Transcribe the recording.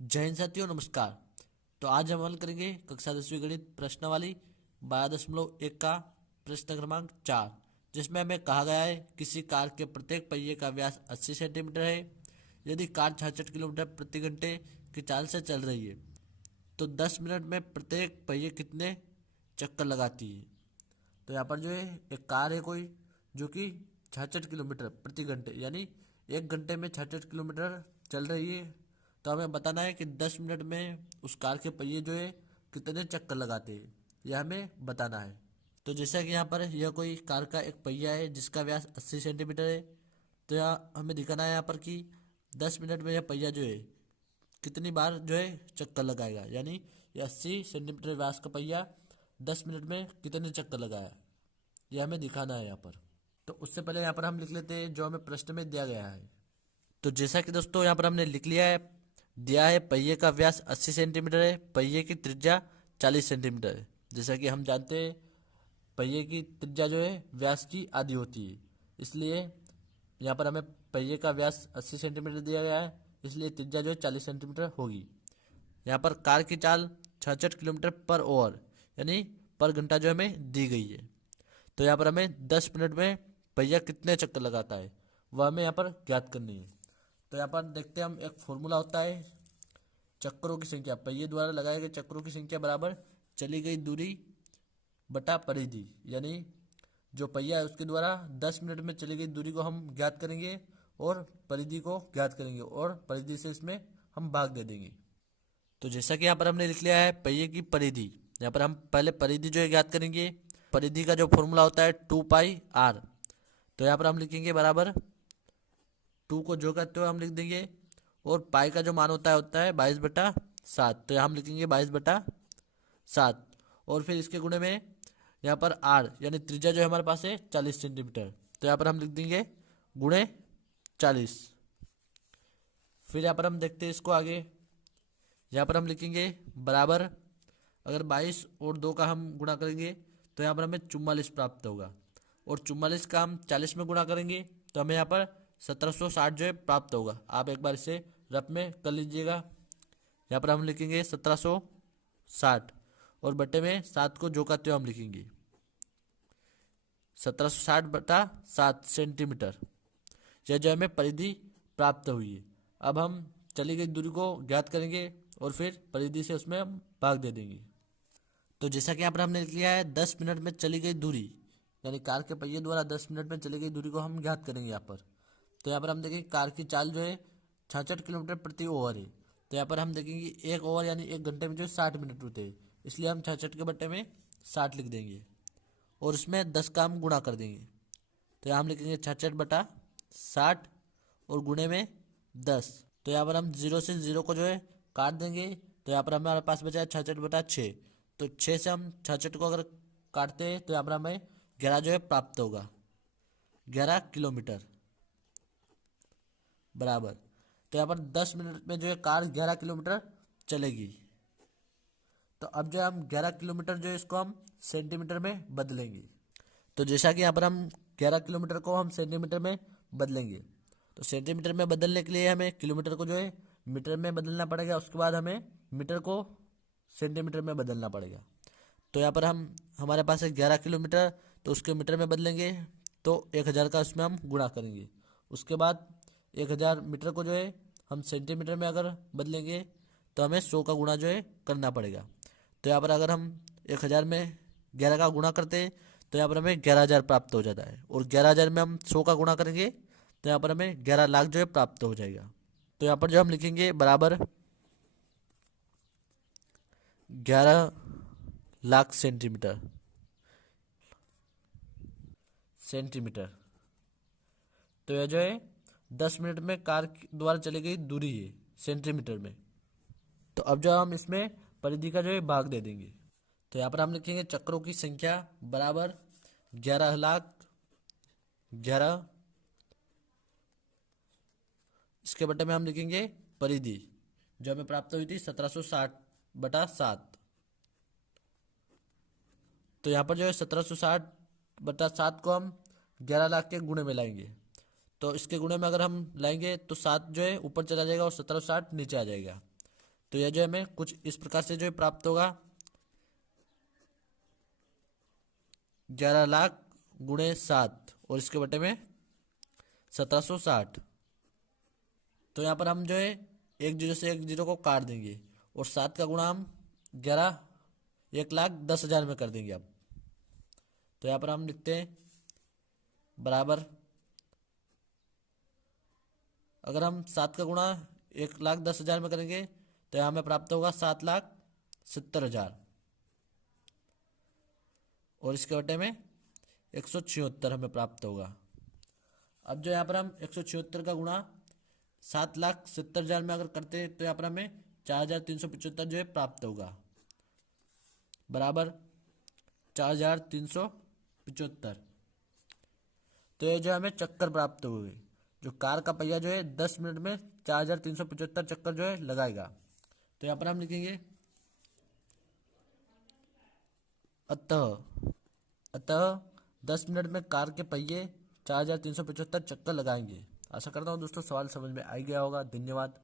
जय हिंद साथियों, नमस्कार। तो आज हम हल करेंगे कक्षा 10वीं गणित प्रश्नावली 12.1 का प्रश्न क्रमांक 4, जिसमें हमें कहा गया है किसी कार के प्रत्येक पहिए का व्यास 80 सेंटीमीटर है। यदि कार 66 किलोमीटर प्रति घंटे की चाल से चल रही है तो 10 मिनट में प्रत्येक पहिए कितने चक्कर लगाती है। तो यहाँ पर जो है एक कार है कोई, जो कि 66 किलोमीटर प्रति घंटे यानी 1 घंटे में 66 किलोमीटर चल रही है। तो हमें बताना है कि 10 मिनट में उस कार के पहिए जो है कितने चक्कर लगाते हैं, यह हमें बताना है। तो जैसा कि यहाँ पर यह कोई कार का एक पहिया है जिसका व्यास 80 सेंटीमीटर है। तो यहाँ हमें दिखाना है यहाँ पर कि 10 मिनट में यह पहिया जो है कितनी बार जो है चक्कर लगाएगा, यानी ये 80 सेंटीमीटर व्यास का पहिया 10 मिनट में कितने चक्कर लगाया, यह हमें दिखाना है यहाँ पर। तो उससे पहले यहाँ पर हम लिख लेते हैं जो हमें प्रश्न में दिया गया है। तो जैसा कि दोस्तों यहाँ पर हमने लिख लिया है, दिया है पहिए का व्यास 80 सेंटीमीटर है, पहिए की त्रिज्या 40 सेंटीमीटर है। जैसा कि हम जानते हैं पहिए की त्रिज्या जो है व्यास की आधी होती है, इसलिए यहाँ पर हमें पहिए का व्यास 80 सेंटीमीटर दिया गया है, इसलिए त्रिज्या जो है 40 सेंटीमीटर होगी। यहाँ पर कार की चाल 66 किलोमीटर पर आवर यानी पर घंटा जो हमें दी गई है। तो यहाँ पर हमें 10 मिनट में पहिया कितने चक्कर लगाता है वह हमें यहाँ पर ज्ञात करनी है। तो यहाँ पर देखते हैं हम, एक फॉर्मूला होता है चक्करों की संख्या, पहिए द्वारा लगाए गए चक्करों की संख्या बराबर चली गई दूरी बटा परिधि, यानी जो पहिया है उसके द्वारा 10 मिनट में चली गई दूरी को हम ज्ञात करेंगे और परिधि को ज्ञात करेंगे और परिधि से इसमें हम भाग दे देंगे। तो जैसा कि यहाँ पर हमने लिख लिया है पहिए की परिधि, यहाँ पर हम पहले परिधि जो है ज्ञात करेंगे। परिधि का जो फॉर्मूला होता है 2πr। तो यहाँ पर हम लिखेंगे बराबर 2 को जो करते हुए हम लिख देंगे और पाई का जो मान होता है 22/7। तो यहाँ हम लिखेंगे 22/7 और फिर इसके गुणे में यहाँ पर आर यानी त्रिज्या जो है हमारे पास है 40 सेंटीमीटर। तो यहाँ पर हम लिख देंगे गुणे 40। फिर यहाँ पर हम देखते हैं इसको आगे, यहाँ पर हम लिखेंगे बराबर, अगर 22 और 2 का हम गुणा करेंगे तो यहाँ पर हमें 44 प्राप्त होगा और 44 का हम 40 में गुणा करेंगे तो हमें यहाँ पर 1760 जो है प्राप्त होगा। आप एक बार इसे रफ में कर लीजिएगा। यहाँ पर हम लिखेंगे 1760 और बटे में 7 को जो करते हुए हम लिखेंगे 1760/7 सेंटीमीटर। यह जो हमें परिधि प्राप्त हुई है। अब हम चली गई दूरी को ज्ञात करेंगे और फिर परिधि से उसमें हम भाग दे देंगे। तो जैसा कि यहाँ पर हमने लिख लिया है 10 मिनट में चली गई दूरी, यानी कार के पहिए द्वारा 10 मिनट में चली गई दूरी को हम ज्ञात करेंगे यहाँ पर। तो यहाँ पर हम देखेंगे कार की चाल जो है 66 किलोमीटर प्रति ओवर है। तो यहाँ पर हम देखेंगे 1 ओवर यानी 1 घंटे में जो 60 मिनट होते हैं, इसलिए हम 66 के बट्टे में 60 लिख देंगे और उसमें 10 का हम गुणा कर देंगे। तो यहाँ हम लिखेंगे 66/60 और गुणे में 10। तो यहाँ पर हम 0 से 0 को जो है काट देंगे। तो यहाँ पर हमारे पास बचा है 66/6। तो 6 से हम 66 को अगर काटते हैं तो यहाँ पर हमें 11 जो है प्राप्त होगा, 11 किलोमीटर बराबर। तो यहाँ पर 10 मिनट में जो है कार 11 किलोमीटर चलेगी। तो अब जो हम 11 किलोमीटर जो है इसको हम सेंटीमीटर में बदलेंगे। तो जैसा कि यहाँ पर हम 11 किलोमीटर को हम सेंटीमीटर में बदलेंगे, तो सेंटीमीटर में बदलने के लिए हमें किलोमीटर को जो है मीटर में बदलना पड़ेगा, उसके बाद हमें मीटर को सेंटीमीटर में बदलना पड़ेगा। तो यहाँ पर हमारे पास है 11 किलोमीटर, तो उसके मीटर में बदलेंगे तो 1000 का उसमें हम गुणा करेंगे। उसके बाद 1000 मीटर को जो है हम सेंटीमीटर में अगर बदलेंगे तो हमें 100 का गुणा जो है करना पड़ेगा। तो यहाँ पर अगर हम 1000 में 11 का गुणा करते हैं तो यहाँ पर हमें 11,000 प्राप्त हो जाता है और 11,000 में हम 100 का गुणा करेंगे तो यहाँ पर हमें 11 लाख जो है प्राप्त हो जाएगा। तो यहाँ पर जो हम लिखेंगे बराबर 11 लाख सेंटीमीटर। तो यह जो है 10 मिनट में कार द्वारा चली गई दूरी है सेंटीमीटर में। तो अब जो हम इसमें परिधि का जो है भाग दे देंगे। तो यहाँ पर हम लिखेंगे चक्रों की संख्या बराबर 11,11,, इसके बटे में हम लिखेंगे परिधि जो हमें प्राप्त हुई थी 1760/7। तो यहाँ पर जो है 1760/7 को हम 11 लाख के गुणे में लाएंगे। तो इसके गुणे में अगर हम लाएंगे तो 7 जो है ऊपर चला जाएगा और 1760 नीचे आ जाएगा। तो यह जो हमें कुछ इस प्रकार से जो है प्राप्त होगा, 11 लाख गुणे 7 और इसके बटे में 1760। तो यहाँ पर हम जो है एक जीरो से एक जीरो को काट देंगे और 7 का गुणा हम 1,10,000 में कर देंगे अब। तो यहाँ पर हम लिखते हैं बराबर, अगर हम 7 का गुणा 1,10,000 में करेंगे तो यहाँ हमें प्राप्त होगा 7,70,000 और इसके बटे में 176 हमें प्राप्त होगा। अब जो यहाँ पर हम 176 का गुणा 7,70,000 में अगर करते हैं तो यहाँ पर हमें 4,375 जो है प्राप्त होगा, बराबर 4,375। तो ये जो हमें चक्कर प्राप्त हो गए, जो कार का पहिया जो है 10 मिनट में 4,375 चक्कर जो है लगाएगा। तो यहाँ पर हम लिखेंगे अतः 10 मिनट में कार के पहिए 4,375 चक्कर लगाएंगे। आशा करता हूँ दोस्तों सवाल समझ में आ गया होगा। धन्यवाद।